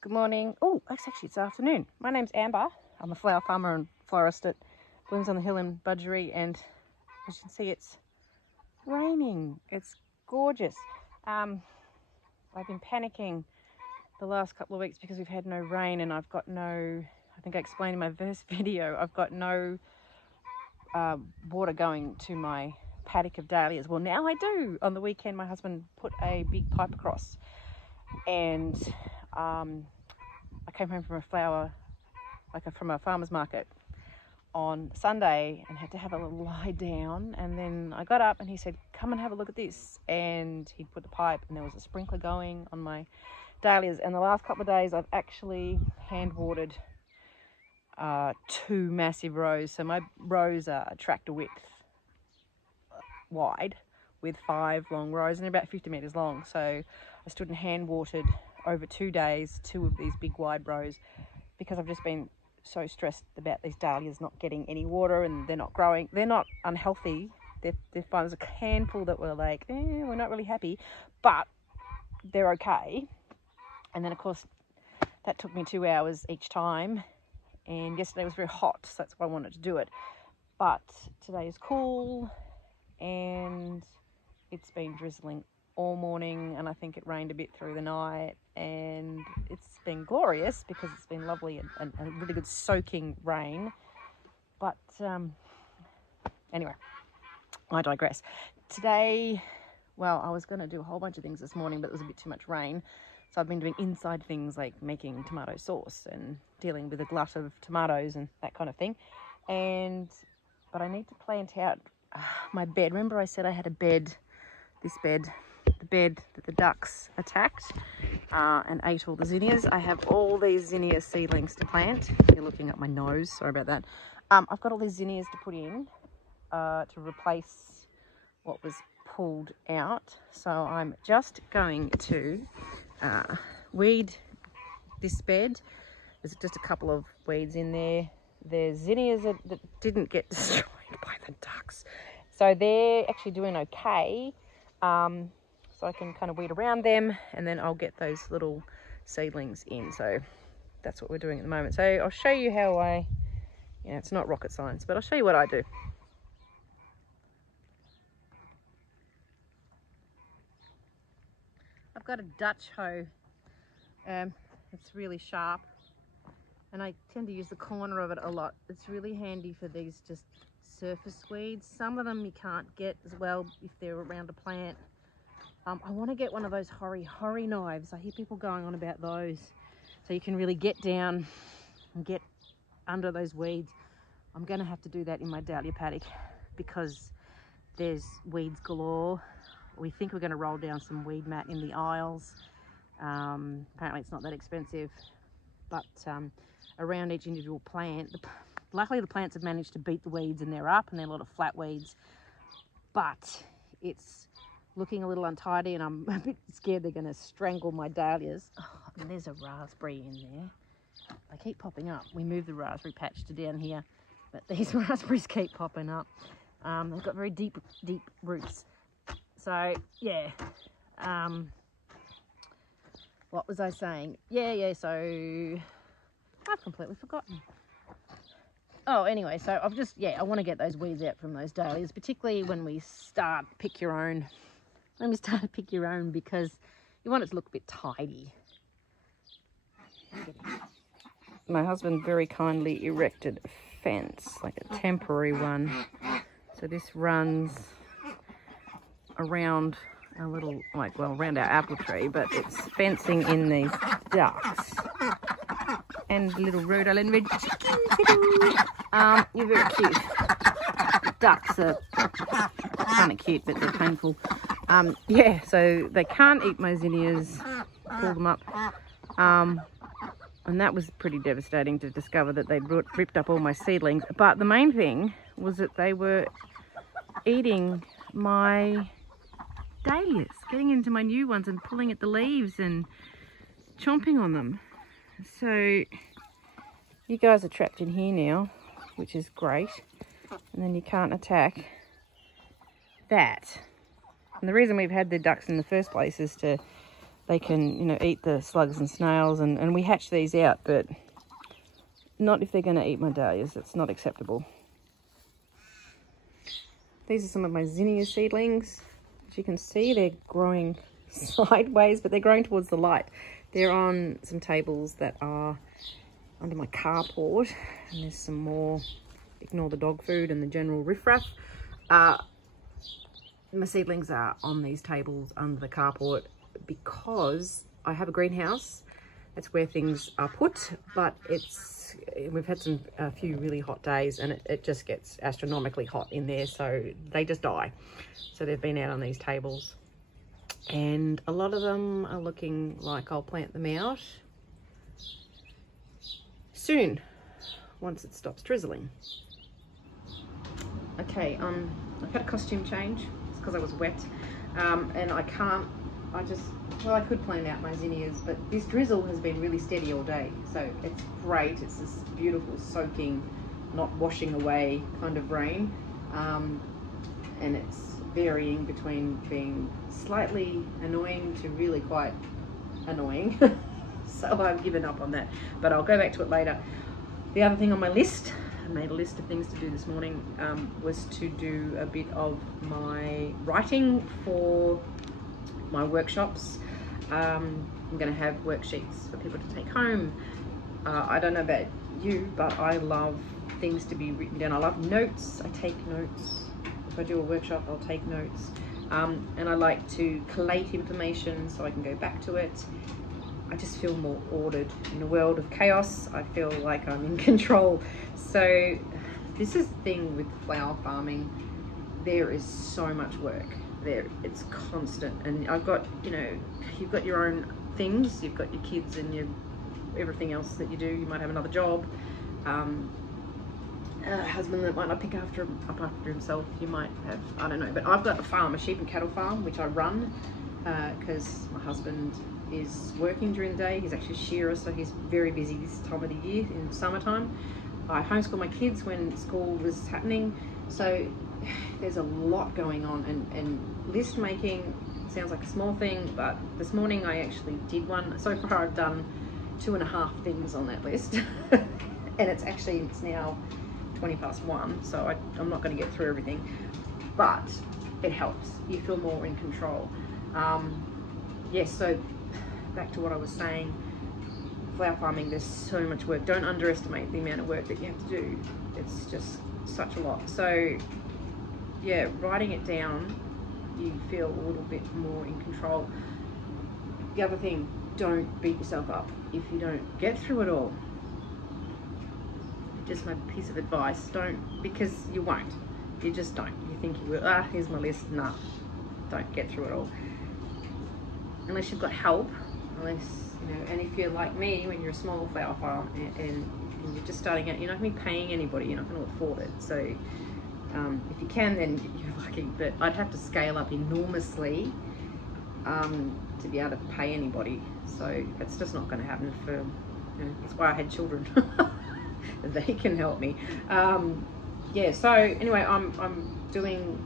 Good morning. Oh, it's afternoon. My name's Amber. I'm a flower farmer and florist at Blooms on the Hill in Budgeree, and as you can see, it's raining. It's gorgeous. I've been panicking the last couple of weeks because we've had no rain, and I've got no, I think I explained in my first video, I've got no water going to my paddock of dahlias. Well, now I do. On the weekend, my husband put a big pipe across, and I came home from from a farmer's market on Sunday and had to have a little lie down, and then I got up and he said, come and have a look at this, and he put the pipe and there was a sprinkler going on my dahlias. And the last couple of days I've actually hand watered 2 massive rows. So my rows are tractor width wide with 5 long rows and about 50 meters long. So I stood and hand watered over 2 days 2 of these big wide rows, because I've just been so stressed about these dahlias not getting any water, and they're not growing. They're not unhealthy. There's a handful that were like, we're not really happy, but they're okay. And then of course that took me 2 hours each time, and yesterday was very hot, so that's why I wanted to do it. But today is cool and it's been drizzling all morning, and I think it rained a bit through the night, and it's been glorious because it's been lovely and really good soaking rain. But anyway, I digress. Today, well, I was going to do a whole bunch of things this morning, but there was a bit too much rain, so I've been doing inside things like making tomato sauce and dealing with a glut of tomatoes and that kind of thing. But I need to plant out my bed. Remember I said I had a bed, the bed that the ducks attacked and ate all the zinnias. I have all these zinnia seedlings to plant. You're looking at my nose, sorry about that. I've got all these zinnias to put in to replace what was pulled out. So I'm just going to weed this bed. There's just a couple of weeds in there. There's zinnias that didn't get destroyed by the ducks, so they're actually doing okay. So I can kind of weed around them, and then I'll get those little seedlings in. So that's what we're doing at the moment. So I'll show you how it's not rocket science, but I'll show you what I do. I've got a Dutch hoe. It's really sharp, and I tend to use the corner of it a lot. It's really handy for these just surface weeds. Some of them you can't get as well if they're around a plant. I want to get one of those hori knives. I hear people going on about those, so you can really get down and get under those weeds. I'm going to have to do that in my dahlia paddock because there's weeds galore. We think we're going to roll down some weed mat in the aisles. Apparently it's not that expensive, but around each individual plant, luckily the plants have managed to beat the weeds and they're up, and they're a lot of flat weeds, but it's looking a little untidy, and I'm a bit scared they're going to strangle my dahlias. Oh, and there's a raspberry in there. They keep popping up. We moved the raspberry patch to down here, but these raspberries keep popping up. They've got very deep roots. So yeah, what was I saying? Yeah, so I've completely forgotten. Oh, anyway, so I want to get those weeds out from those dahlias, particularly when we start pick your own, because you want it to look a bit tidy. My husband very kindly erected a fence, like a temporary one. So this runs around a little, around our apple tree, but it's fencing in these ducks and little Rhode Island red chickens. You're very cute. The ducks are kind of cute, but they're painful. Yeah, so they can't eat my zinnias, pull them up. And that was pretty devastating to discover that they'd ripped up all my seedlings. But the main thing was that they were eating my dahlias, getting into my new ones and pulling at the leaves and chomping on them. So you guys are trapped in here now, which is great. And then you can't attack that. And the reason we've had the ducks in the first place is to they can, you know, eat the slugs and snails, and we hatch these out, but not if they're going to eat my dahlias. It's not acceptable. These are some of my zinnias seedlings. As you can see, they're growing sideways, but they're growing towards the light. They're on some tables that are under my carport, and there's some more. Ignore the dog food and the general riffraff. My seedlings are on these tables under the carport because I have a greenhouse. That's where things are put, but we've had a few really hot days, and it just gets astronomically hot in there, so they just die. So they've been out on these tables, and a lot of them are looking like I'll plant them out soon, once it stops drizzling. Okay, I've had a costume change. It's because I was wet, and I could plant out my zinnias, but this drizzle has been really steady all day, so it's great. It's this beautiful soaking, not washing away kind of rain, and it's varying between being slightly annoying to really quite annoying. So I've given up on that, but I'll go back to it later. The other thing on my list, I made a list of things to do this morning, was to do a bit of my writing for my workshops. I'm going to have worksheets for people to take home. I don't know about you, but I love things to be written down. I love notes. I take notes. If I do a workshop, I'll take notes. And I like to collate information so I can go back to it. I just feel more ordered. In a world of chaos, I feel like I'm in control. So this is the thing with flower farming. There is so much work there. It's constant. And I've got, you know, you've got your own things. You've got your kids and your everything else that you do. You might have another job. A husband that might not pick up after himself. You might have, I don't know. But I've got a farm, a sheep and cattle farm, which I run because my husband is working during the day. He's actually a shearer, so he's very busy this time of the year in summertime. I homeschool my kids when school was happening, so there's a lot going on, and list making sounds like a small thing, but this morning I actually did one. So far I've done 2.5 things on that list and it's now 1:20, so I'm not going to get through everything, but it helps. You feel more in control. Yes, so back to what I was saying, flower farming, there's so much work. Don't underestimate the amount of work that you have to do. It's just such a lot. So yeah, writing it down, you feel a little bit more in control. The other thing, don't beat yourself up if you don't get through it all. Just my piece of advice, don't, because you won't. You just don't. You think you will, here's my list. Nah, don't get through it all. Unless you've got help, unless, you know, and if you're like me, when you're a small flower farm and you're just starting out, you're not going to be paying anybody, you're not going to afford it. So if you can, then you're lucky, but I'd have to scale up enormously to be able to pay anybody. So it's just not going to happen for, you know, that's why I had children. They can help me. Yeah, so anyway, I'm doing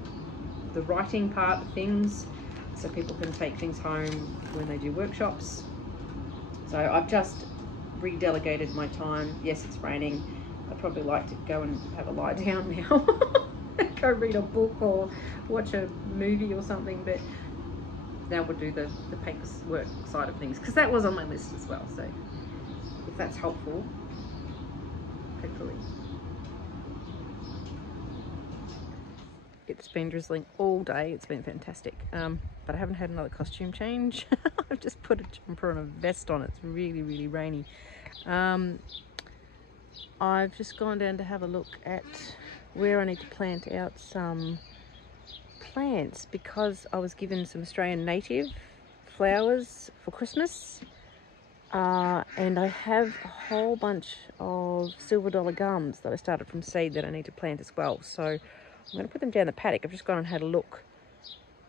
the writing part of things, so people can take things home when they do workshops. So I've just redelegated my time. Yes, it's raining. I'd probably like to go and have a lie down now. Go read a book or watch a movie or something, but now we'll do the paperwork side of things, because that was on my list as well. So if that's helpful, hopefully. It's been drizzling all day. It's been fantastic, but I haven't had another costume change. I've just put a jumper and a vest on. It's really, really rainy. I've just gone down to have a look at where I need to plant out some plants, because I was given some Australian native flowers for Christmas, and I have a whole bunch of silver dollar gums that I started from seed that I need to plant as well. So I'm going to put them down the paddock. I've just gone and had a look,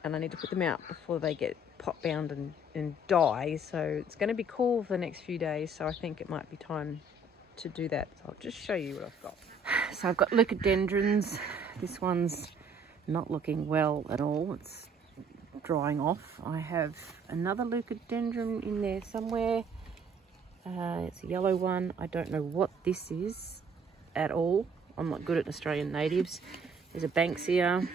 and I need to put them out before they get pot bound and die. So it's going to be cool for the next few days, so I think it might be time to do that. So I'll just show you what I've got. So I've got leucadendrons. This one's not looking well at all. It's drying off. I have another leucadendron in there somewhere. It's a yellow one. I don't know what this is at all. I'm not good at Australian natives. There's a Banksia.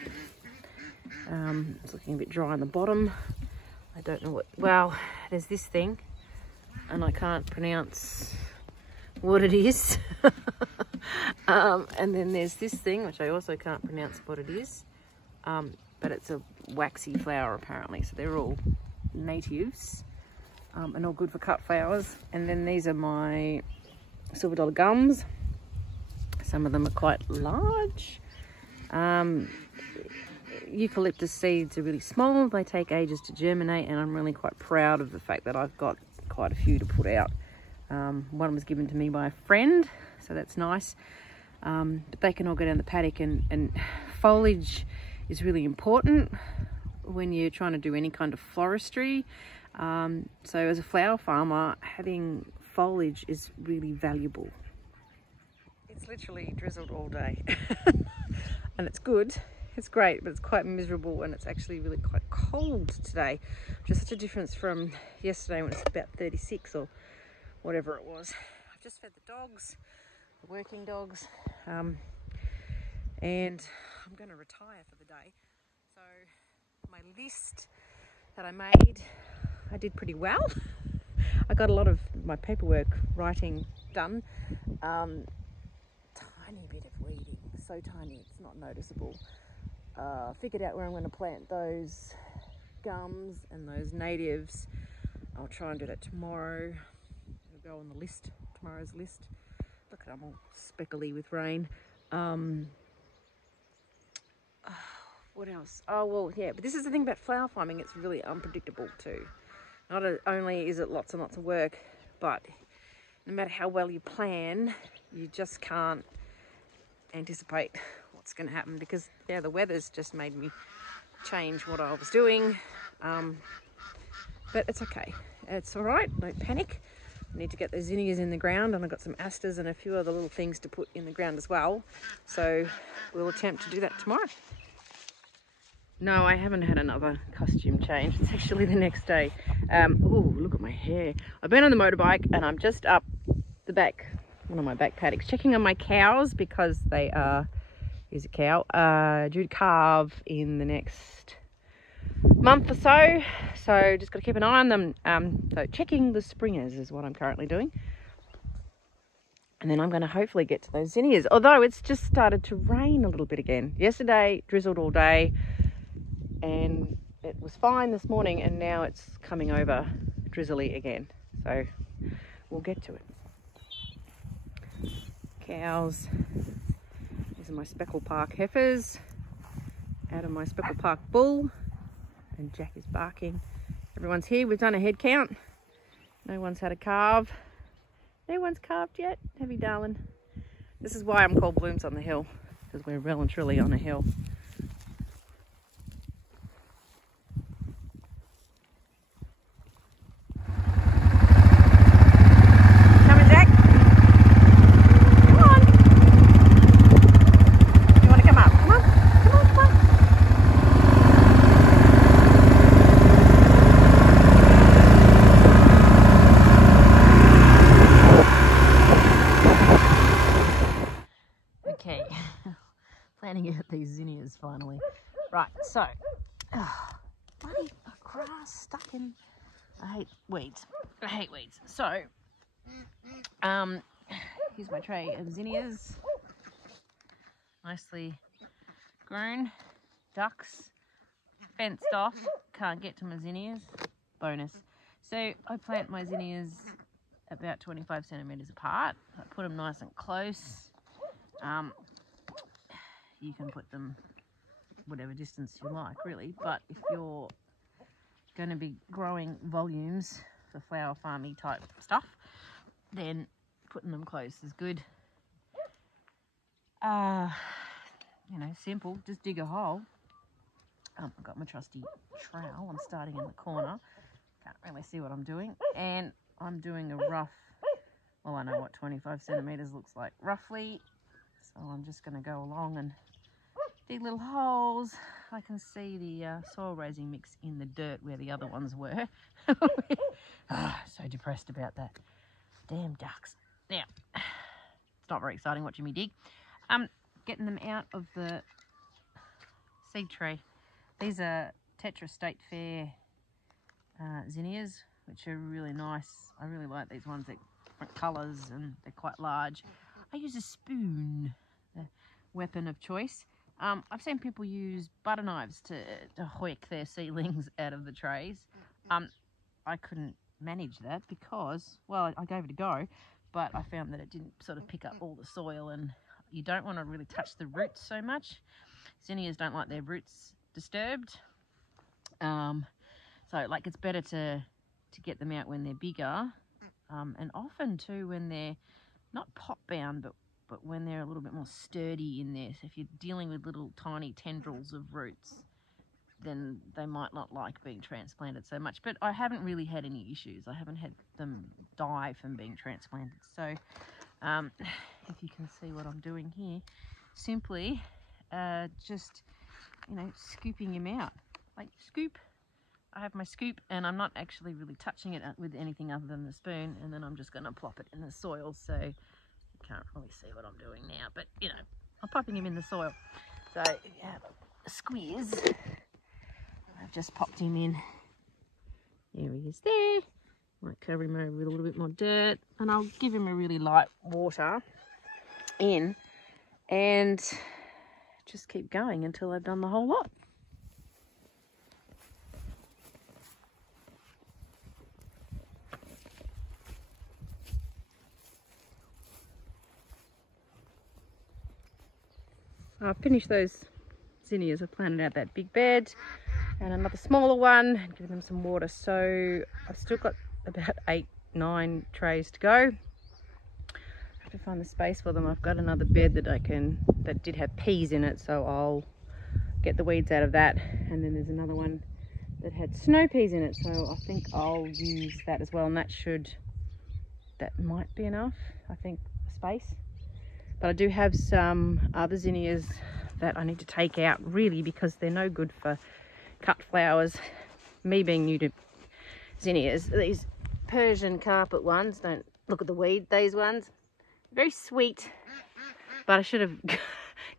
It's looking a bit dry on the bottom. I don't know what, well, there's this thing and I can't pronounce what it is. And then there's this thing, which I also can't pronounce what it is. But it's a waxy flower apparently. So they're all natives and all good for cut flowers. And then these are my silver dollar gums. Some of them are quite large. Eucalyptus seeds are really small. They take ages to germinate, and I'm really quite proud of the fact that I've got quite a few to put out. One was given to me by a friend, so that's nice. But they can all go down the paddock, and foliage is really important when you're trying to do any kind of forestry. So as a flower farmer, having foliage is really valuable. It's literally drizzled all day and it's good. It's great, but it's quite miserable, and it's actually really quite cold today. Just such a difference from yesterday when it's about 36 or whatever it was. I've just fed the dogs, the working dogs, and I'm going to retire for the day. So my list that I made, I did pretty well. I got a lot of my paperwork writing done. Tiny bit of weeding, so tiny it's not noticeable. Figured out where I'm going to plant those gums and those natives. I'll try and do that tomorrow. It'll go on the list, tomorrow's list. Look at them all speckly with rain. What else? Oh, well, yeah, but this is the thing about flower farming. It's really unpredictable too. Not only is it lots and lots of work, but no matter how well you plan, you just can't anticipate what's going to happen, because yeah, the weather's just made me change what I was doing. But it's okay, it's all right, don't panic. I need to get those zinnias in the ground, and I've got some asters and a few other little things to put in the ground as well, so we'll attempt to do that tomorrow. No, I haven't had another costume change. It's actually the next day. Oh, look at my hair. I've been on the motorbike and I'm just up the back, one of my back paddocks, checking on my cows, because they are, here's a cow, due to calve in the next month or so. So just got to keep an eye on them. So checking the springers is what I'm currently doing. And then I'm going to hopefully get to those zinnias. Although it's just started to rain a little bit again. Yesterday, drizzled all day. And it was fine this morning, and now it's coming over drizzly again. So we'll get to it. Cows. These are my Speckle Park heifers. Out of my Speckle Park bull. And Jack is barking. Everyone's here. We've done a head count. No one's had a calve. No one's calved yet. Have you, darling? This is why I'm called Blooms on the Hill, because we're well and truly on a hill. Planning out these zinnias finally. Right, so bloody grass stuck in. I hate weeds. So here's my tray of zinnias, nicely grown. Ducks fenced off, can't get to my zinnias. Bonus. So I plant my zinnias about 25 centimeters apart. I put them nice and close. You can put them whatever distance you like, really, but if you're going to be growing volumes for flower farmy type stuff, then putting them close is good. You know, simple, just dig a hole. I've got my trusty trowel. I'm starting in the corner, can't really see what I'm doing, and I'm doing a rough, well, I know what 25 centimeters looks like roughly, so I'm just going to go along and dig little holes. I can see the soil raising mix in the dirt where the other ones were. So depressed about that. Damn ducks. Now, it's not very exciting watching me dig. Getting them out of the seed tray. These are Tetra State Fair zinnias, which are really nice. I really like these ones. They're different colours and they're quite large. I use a spoon, the weapon of choice. I've seen people use butter knives to hoik their seedlings out of the trays. I couldn't manage that because, well, I gave it a go, but I found that it didn't sort of pick up all the soil, and you don't want to really touch the roots so much. Zinnias don't like their roots disturbed. So like it's better to get them out when they're bigger, and often too when they're not pot bound, but when they're a little bit more sturdy in there. So if you're dealing with little tiny tendrils of roots, then they might not like being transplanted so much. But I haven't really had any issues. I haven't had them die from being transplanted. So if you can see what I'm doing here, simply just, you know, scooping him out. Like scoop. I have my scoop and I'm not actually really touching it with anything other than the spoon, and then I'm just going to plop it in the soil. So you can't really see what I'm doing now, but you know, I'm popping him in the soil. So if you have a squeeze, I've just popped him in. There he is there. Might cover him over with a little bit more dirt, and I'll give him a really light water in and just keep going until I've done the whole lot. I've finished those zinnias. I've planted out that big bed and another smaller one and given them some water. So I've still got about 8-9 trays to go. I have to find the space for them. I've got another bed that did have peas in it, so I'll get the weeds out of that. And then there's another one that had snow peas in it, so I think I'll use that as well. And that might be enough, I think, space. But I do have some other zinnias that I need to take out, really, because they're no good for cut flowers. Me being new to zinnias, these Persian carpet ones, don't look at the weed, these ones, very sweet, but I should have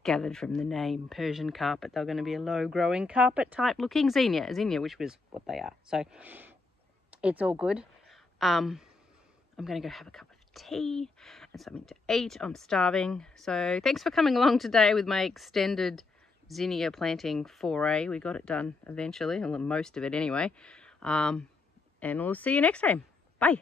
gathered from the name Persian carpet, they're going to be a low growing carpet type looking zinnia, which was what they are. So it's all good. I'm going to go have a cup of tea and something to eat. I'm starving. So thanks for coming along today with my extended zinnia planting foray. We got it done eventually, or most of it anyway. And we'll see you next time. Bye.